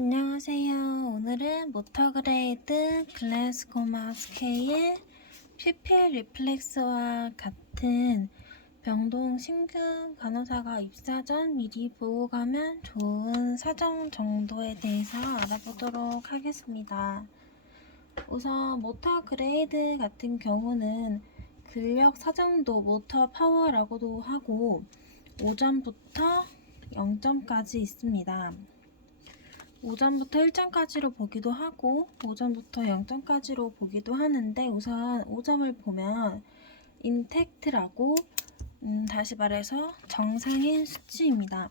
안녕하세요. 오늘은 모터그레이드 글래스코마 스케일 PPL 리플렉스와 같은 병동 신규 간호사가 입사 전 미리 보고 가면 좋은 사정 정도에 대해서 알아보도록 하겠습니다. 우선 모터그레이드 같은 경우는 근력 사정도 모터 파워라고도 하고 5점부터 0점까지 있습니다. 5점부터 1점까지로 보기도 하고 5점부터 0점까지로 보기도 하는데 우선 5점을 보면 인텍트라고 다시 말해서 정상인 수치입니다.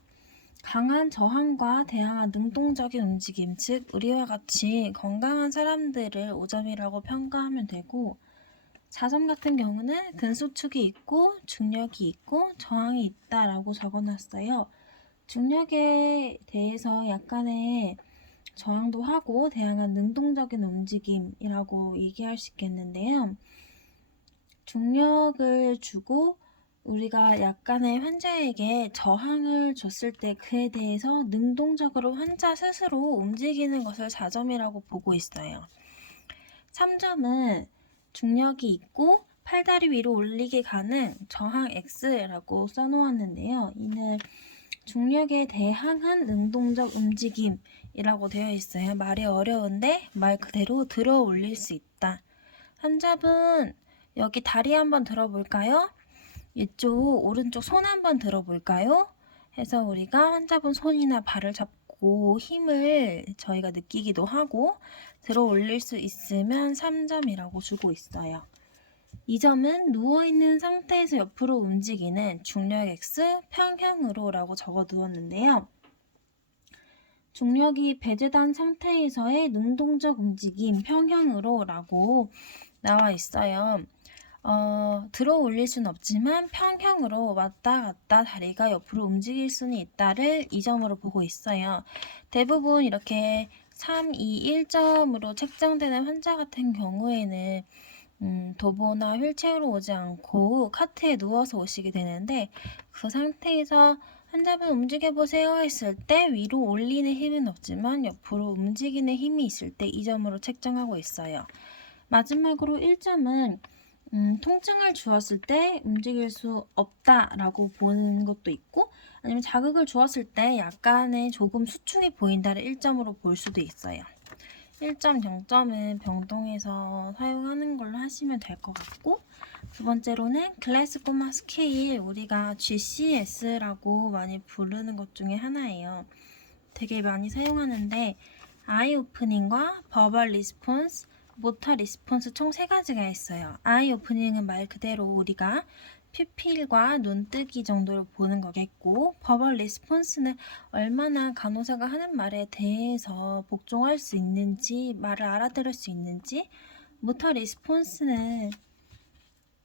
강한 저항과 대항한 능동적인 움직임, 즉 우리와 같이 건강한 사람들을 5점이라고 평가하면 되고 4점 같은 경우는 근수축이 있고 중력이 있고 저항이 있다라고 적어놨어요. 중력에 대해서 약간의 저항도 하고 다양한 능동적인 움직임이라고 얘기할 수 있겠는데요. 중력을 주고 우리가 약간의 환자에게 저항을 줬을 때 그에 대해서 능동적으로 환자 스스로 움직이는 것을 4점이라고 보고 있어요. 3점은 중력이 있고 팔다리 위로 올리게 가능 저항 X라고 써놓았는데요. 이는 중력에 대항한 능동적 움직임이라고 되어 있어요. 말이 어려운데 말 그대로 들어 올릴 수 있다. 환자분 여기 다리 한번 들어볼까요? 이쪽 오른쪽 손 한번 들어볼까요? 해서 우리가 환자분 손이나 발을 잡고 힘을 저희가 느끼기도 하고 들어 올릴 수 있으면 3점이라고 주고 있어요. 2점은 누워있는 상태에서 옆으로 움직이는 중력 X 평형으로 라고 적어 두었는데요. 중력이 배제된 상태에서의 능동적 움직임 평형으로 라고 나와 있어요. 들어 올릴 수는 없지만 평형으로 왔다 갔다 다리가 옆으로 움직일 수는 있다를 2점으로 보고 있어요. 대부분 이렇게 3, 2, 1점으로 책정되는 환자 같은 경우에는 도보나 휠체어로 오지 않고 카트에 누워서 오시게 되는데 그 상태에서 환자분 움직여보세요 했을 때 위로 올리는 힘은 없지만 옆으로 움직이는 힘이 있을 때 2점으로 책정하고 있어요. 마지막으로 1점은 통증을 주었을 때 움직일 수 없다라고 보는 것도 있고 아니면 자극을 주었을 때 약간의 조금 수축이 보인다를 1점으로 볼 수도 있어요. 1점, 0점은 병동에서 사용하는 걸로 하시면 될 것 같고 두 번째로는 글래스코마 스케일 우리가 GCS라고 많이 부르는 것 중에 하나예요. 되게 많이 사용하는데 아이 오프닝과 버벌 리스폰스, 모터 리스폰스 총 3가지가 있어요. 아이 오프닝은 말 그대로 우리가 퓨필과 눈뜨기 정도로 보는 거겠고 버벌 리스폰스는 얼마나 간호사가 하는 말에 대해서 복종할 수 있는지 말을 알아들을 수 있는지 모터 리스폰스는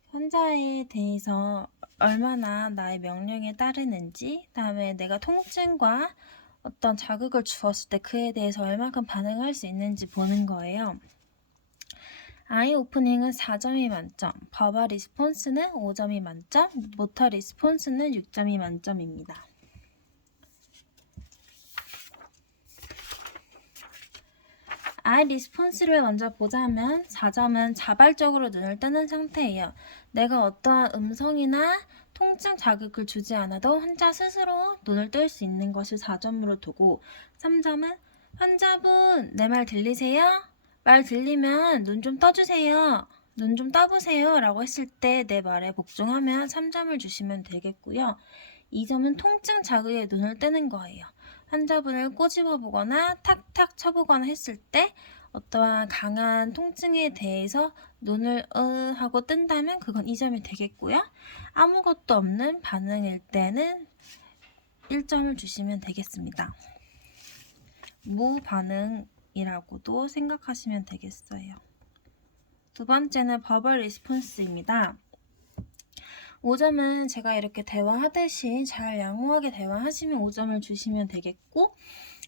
환자에 대해서 얼마나 나의 명령에 따르는지 다음에 내가 통증과 어떤 자극을 주었을 때 그에 대해서 얼마큼 반응할 수 있는지 보는 거예요. 아이 오프닝은 4점이 만점, 버벌 리스폰스는 5점이 만점, 모터 리스폰스는 6점이 만점입니다. 아이 리스폰스를 먼저 보자면 4점은 자발적으로 눈을 뜨는 상태예요. 내가 어떠한 음성이나 통증 자극을 주지 않아도 환자 스스로 눈을 뜰 수 있는 것을 4점으로 두고 3점은 환자분 내 말 들리세요? 말 들리면 눈 좀 떠주세요. 눈 좀 떠보세요 라고 했을 때 내 말에 복종하면 3점을 주시면 되겠고요. 2점은 통증 자극에 눈을 뜨는 거예요. 환자분을 꼬집어 보거나 탁탁 쳐보거나 했을 때 어떠한 강한 통증에 대해서 눈을 하고 뜬다면 그건 2점이 되겠고요. 아무것도 없는 반응일 때는 1점을 주시면 되겠습니다. 무반응이라고도 생각하시면 되겠어요. 두 번째는 버벌 리스폰스입니다. 5점은 제가 이렇게 대화하듯이 잘 양호하게 대화하시면 5점을 주시면 되겠고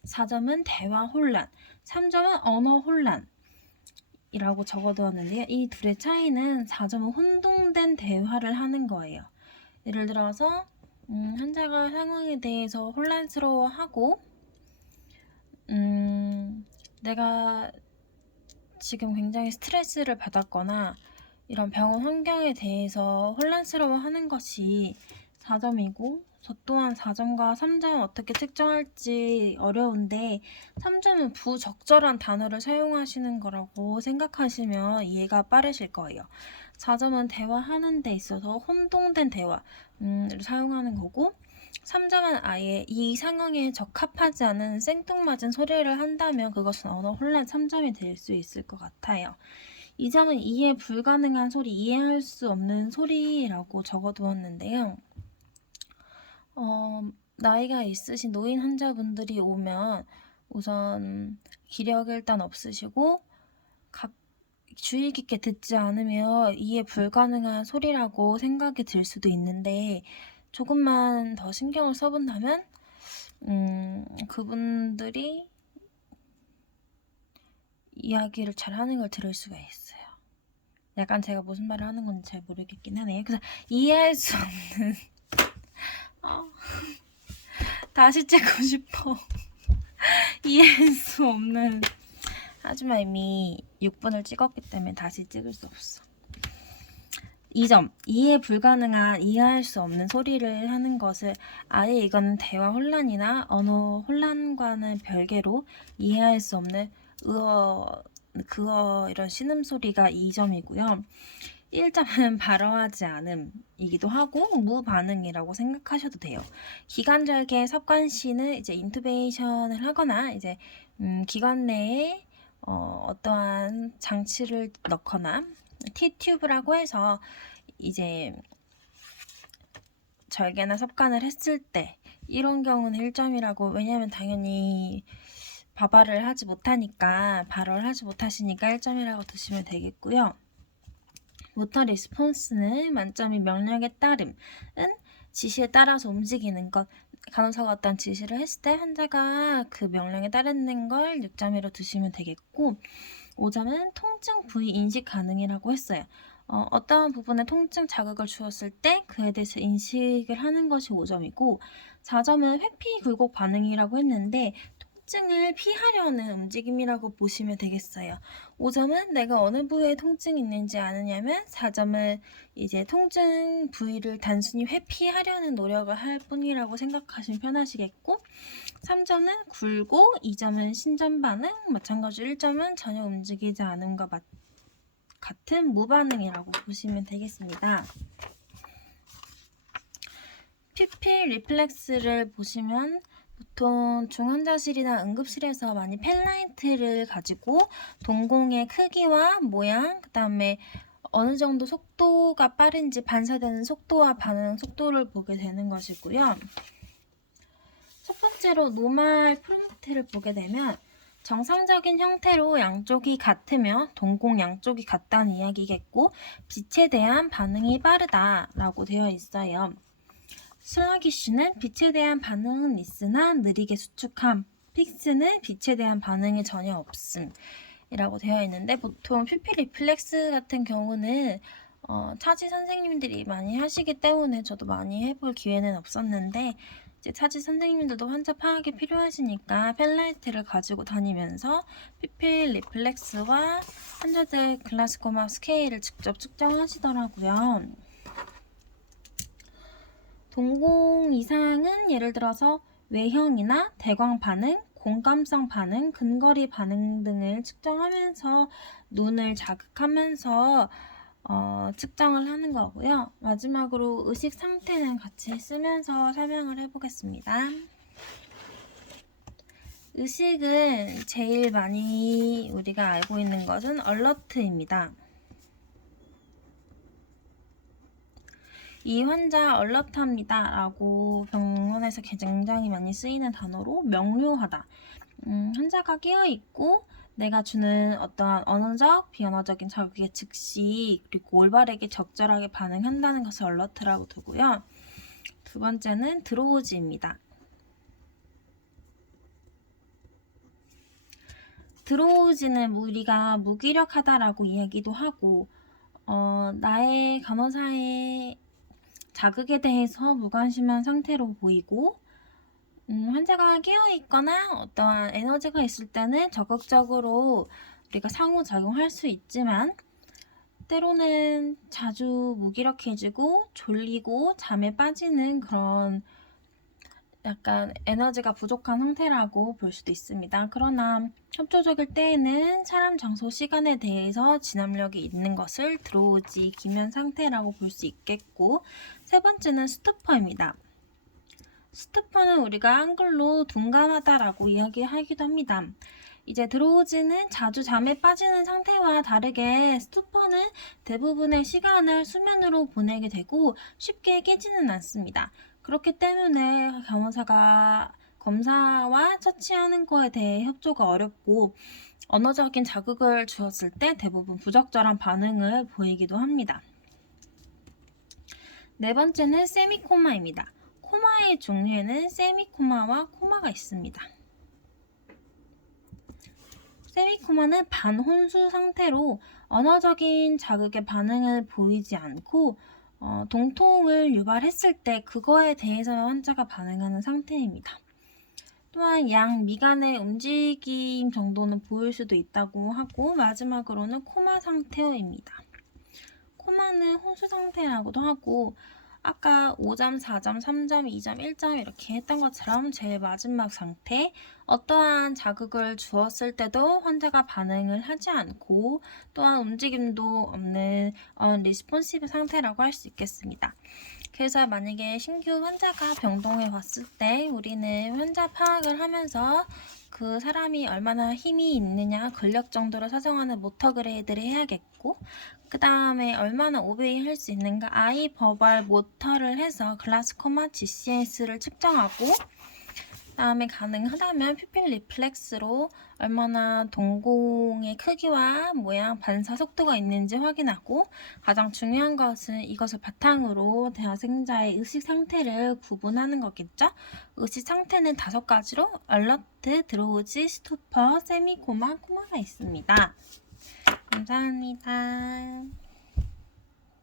4점은 대화 혼란, 3점은 언어 혼란이라고 적어두었는데요. 이 둘의 차이는 4점은 혼동된 대화를 하는 거예요. 예를 들어서 환자가 상황에 대해서 혼란스러워하고 내가 지금 굉장히 스트레스를 받았거나 이런 병원 환경에 대해서 혼란스러워하는 것이 4점이고, 저 또한 4점과 3점 어떻게 측정할지 어려운데 3점은 부적절한 단어를 사용하시는 거라고 생각하시면 이해가 빠르실 거예요. 4점은 대화하는 데 있어서 혼동된 대화를 사용하는 거고, 3점은 아예 이 상황에 적합하지 않은 생뚱맞은 소리를 한다면 그것은 언어 혼란 3점이 될 수 있을 것 같아요. 2점은 이해 불가능한 소리, 이해할 수 없는 소리라고 적어두었는데요. 나이가 있으신 노인 환자분들이 오면 우선 기력이 일단 없으시고 주의 깊게 듣지 않으면 이해 불가능한 소리라고 생각이 들 수도 있는데, 조금만 더 신경을 써본다면 그분들이 이야기를 잘하는 걸 들을 수가 있어요. 약간 제가 무슨 말을 하는 건지 잘 모르겠긴 하네요. 그래서 이해할 수 없는 다시 찍고 싶어. 이해할 수 없는, 하지만 이미 6분을 찍었기 때문에 다시 찍을 수 없어. 2점, 이해 불가능한, 이해할 수 없는 소리를 하는 것을 아예 이건 대화 혼란이나 언어 혼란과는 별개로 이해할 수 없는 이런 신음소리가 2점이고요. 1점은 발어하지 않음이기도 하고 무반응이라고 생각하셔도 돼요. 기관절개 섭관시는 이제 인투베이션을 하거나 이제 기관 내에 어떠한 장치를 넣거나 T튜브라고 해서 이제 절개나 섭관을 했을 때 이런 경우는 1점이라고, 왜냐하면 당연히 발화를 하지 못하니까 1점이라고 두시면 되겠고요. 모터 리스폰스는 만점이 명령에 따름은 지시에 따라서 움직이는 것, 간호사가 어떤 지시를 했을 때 환자가 그 명령에 따르는 걸 6점으로 두시면 되겠고, 5점은 통증 부위 인식 가능이라고 했어요. 어떠한 부분에 통증 자극을 주었을 때 그에 대해서 인식을 하는 것이 5점이고, 4점은 회피 굴곡 반응이라고 했는데 통증을 피하려는 움직임이라고 보시면 되겠어요. 5점은 내가 어느 부위에 통증이 있는지 아느냐면, 4점을 이제 통증 부위를 단순히 회피하려는 노력을 할 뿐이라고 생각하시면 편하시겠고, 3점은 굴곡, 2점은 신전 반응, 마찬가지로 1점은 전혀 움직이지 않음과 같은 무반응이라고 보시면 되겠습니다. 피필 리플렉스를 보시면 보통 중환자실이나 응급실에서 많이 펜라이트를 가지고 동공의 크기와 모양, 그 다음에 어느 정도 속도가 빠른지 반사되는 속도와 반응 속도를 보게 되는 것이고요. 첫 번째로 노멀 프롬프트를 보게 되면 정상적인 형태로 양쪽이 같으며 동공 양쪽이 같다는 이야기겠고, 빛에 대한 반응이 빠르다라고 되어 있어요. 슬러기쉬는 빛에 대한 반응은 있으나 느리게 수축함, 픽스는 빛에 대한 반응이 전혀 없음 이라고 되어 있는데, 보통 퓨필 리플렉스 같은 경우는 차지 선생님들이 많이 하시기 때문에 저도 많이 해볼 기회는 없었는데, 이제 차지 선생님들도 환자 파악이 필요하시니까 펜라이트를 가지고 다니면서 퓨필 리플렉스와 환자들 글라스고마 스케일을 직접 측정하시더라고요. 동공 이상은 예를 들어서 외형이나 대광 반응, 공감성 반응, 근거리 반응 등을 측정하면서 눈을 자극하면서 측정을 하는 거고요. 마지막으로 의식 상태는 같이 쓰면서 설명을 해보겠습니다. 의식은 제일 많이 우리가 알고 있는 것은 얼러트입니다. 이 환자 얼러트합니다 라고 병원에서 굉장히 많이 쓰이는 단어로 명료하다. 환자가 깨어있고 내가 주는 어떠한 언어적, 비언어적인 자극에 즉시 그리고 올바르게 적절하게 반응한다는 것을 얼러트라고 두고요. 두 번째는 드로우즈입니다. 드로우즈는 우리가 무기력하다라고 이야기도 하고, 나의 간호사의 자극에 대해서 무관심한 상태로 보이고, 환자가 깨어있거나 어떠한 에너지가 있을 때는 적극적으로 우리가 상호작용할 수 있지만 때로는 자주 무기력해지고 졸리고 잠에 빠지는 그런 약간 에너지가 부족한 상태라고 볼 수도 있습니다. 그러나 협조적일 때에는 사람, 장소, 시간에 대해서 진압력이 있는 것을 드로우지 기면 상태라고 볼 수 있겠고, 세 번째는 스투퍼입니다. 스투퍼는 우리가 한글로 둔감하다라고 이야기하기도 합니다. 이제 드로우지는 자주 잠에 빠지는 상태와 다르게 스투퍼는 대부분의 시간을 수면으로 보내게 되고 쉽게 깨지는 않습니다. 그렇기 때문에 간호사가 검사와 처치하는 거에 대해 협조가 어렵고 언어적인 자극을 주었을 때 대부분 부적절한 반응을 보이기도 합니다. 네 번째는 세미코마입니다. 코마의 종류에는 세미코마와 코마가 있습니다. 세미코마는 반혼수 상태로 언어적인 자극에 반응을 보이지 않고 동통을 유발했을 때 그거에 대해서 환자가 반응하는 상태입니다. 또한 양 미간의 움직임 정도는 보일 수도 있다고 하고 마지막으로는 코마 상태입니다. 코마는 혼수 상태라고도 하고 아까 5점, 4점, 3점, 2점, 1점 이렇게 했던 것처럼 제일 마지막 상태 어떠한 자극을 주었을 때도 환자가 반응을 하지 않고 또한 움직임도 없는 리스폰시브 상태라고 할 수 있겠습니다. 그래서 만약에 신규 환자가 병동에 왔을 때 우리는 환자 파악을 하면서 그 사람이 얼마나 힘이 있느냐 근력 정도를 사정하는 모터 그레이드를 해야겠고 그 다음에 얼마나 오베이 할 수 있는가 아이 버발 모터를 해서 글라스코마 GCS를 측정하고 그 다음에 가능하다면 퓨필 리플렉스로 얼마나 동공의 크기와 모양 반사 속도가 있는지 확인하고 가장 중요한 것은 이것을 바탕으로 대학생자의 의식 상태를 구분하는 거겠죠. 의식 상태는 5가지로 얼러트, 드로우지, 스투퍼, 세미코마, 코마가 있습니다. 감사합니다.